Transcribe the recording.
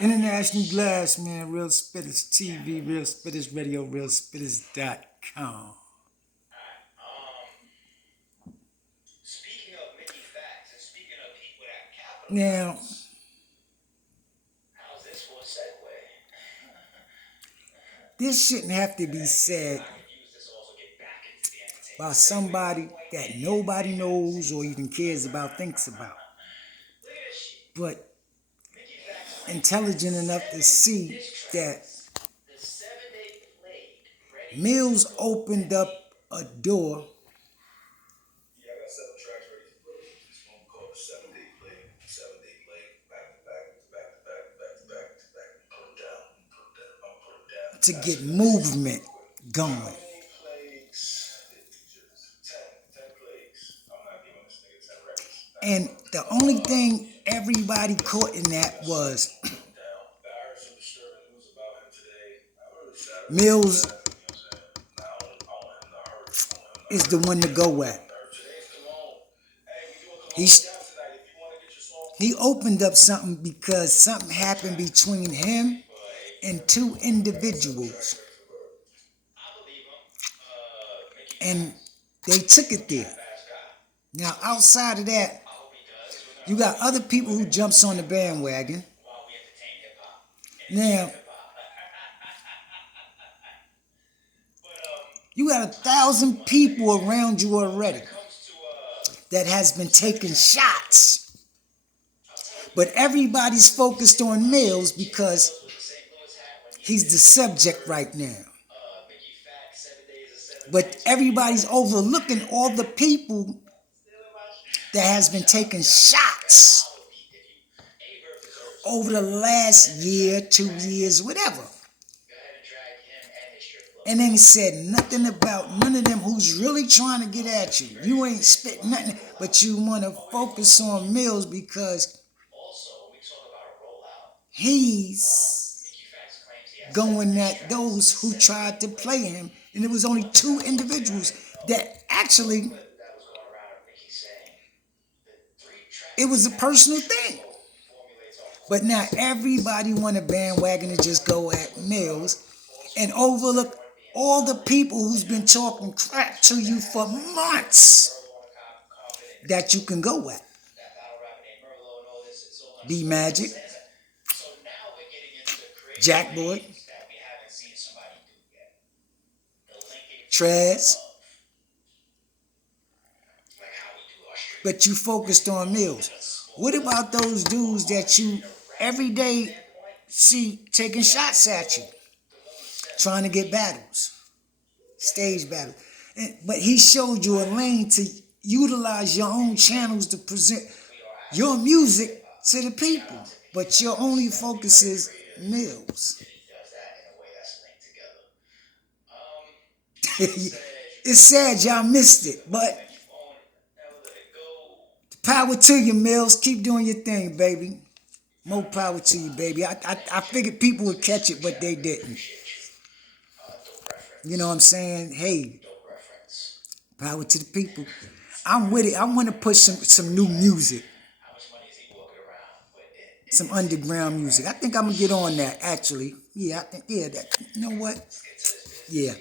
International Glass, man. Real Spitters TV, Real Spitters Radio, RealSpitters.com. Now, this shouldn't have to be said by somebody that nobody knows or even cares about, thinks about. But intelligent enough to see that Mills opened up a door to get movement going. And the only thing everybody caught in that was Mills is the one to go at. He opened up something because something happened between him and two individuals. And they took it there. Now, outside of that, you got other people who jumps on the bandwagon. Now, you got 1,000 people around you already that has been taking shots. But everybody's focused on Mills because he's the subject right now. But everybody's overlooking all the people that has been taking shots over the last year, 2 years, whatever. And then he said nothing about none of them who's really trying to get at you. You ain't spit nothing, but you want to focus on Mills because he's going at those who tried to play him. And it was only two individuals that actually, it was a personal thing. But now everybody want a bandwagon to just go at Mills and overlook all the people who's been talking crap to you for months that you can go at. B Magic, Jack Boy, Trez, but you focused on Mills. What about those dudes that you every day see taking shots at you, trying to get battles, stage battles? But he showed you a lane to utilize your own channels to present your music to the people, but your only focus is Mills. It's sad y'all missed it, but power to you, Mills. Keep doing your thing, baby. More power to you, baby. I figured people would catch it, but they didn't. You know what I'm saying? Hey, power to the people. I'm with it. I want to push some new music. Some underground music. I think I'm going to get on that, actually. Yeah, I think, that. You know what? Yeah.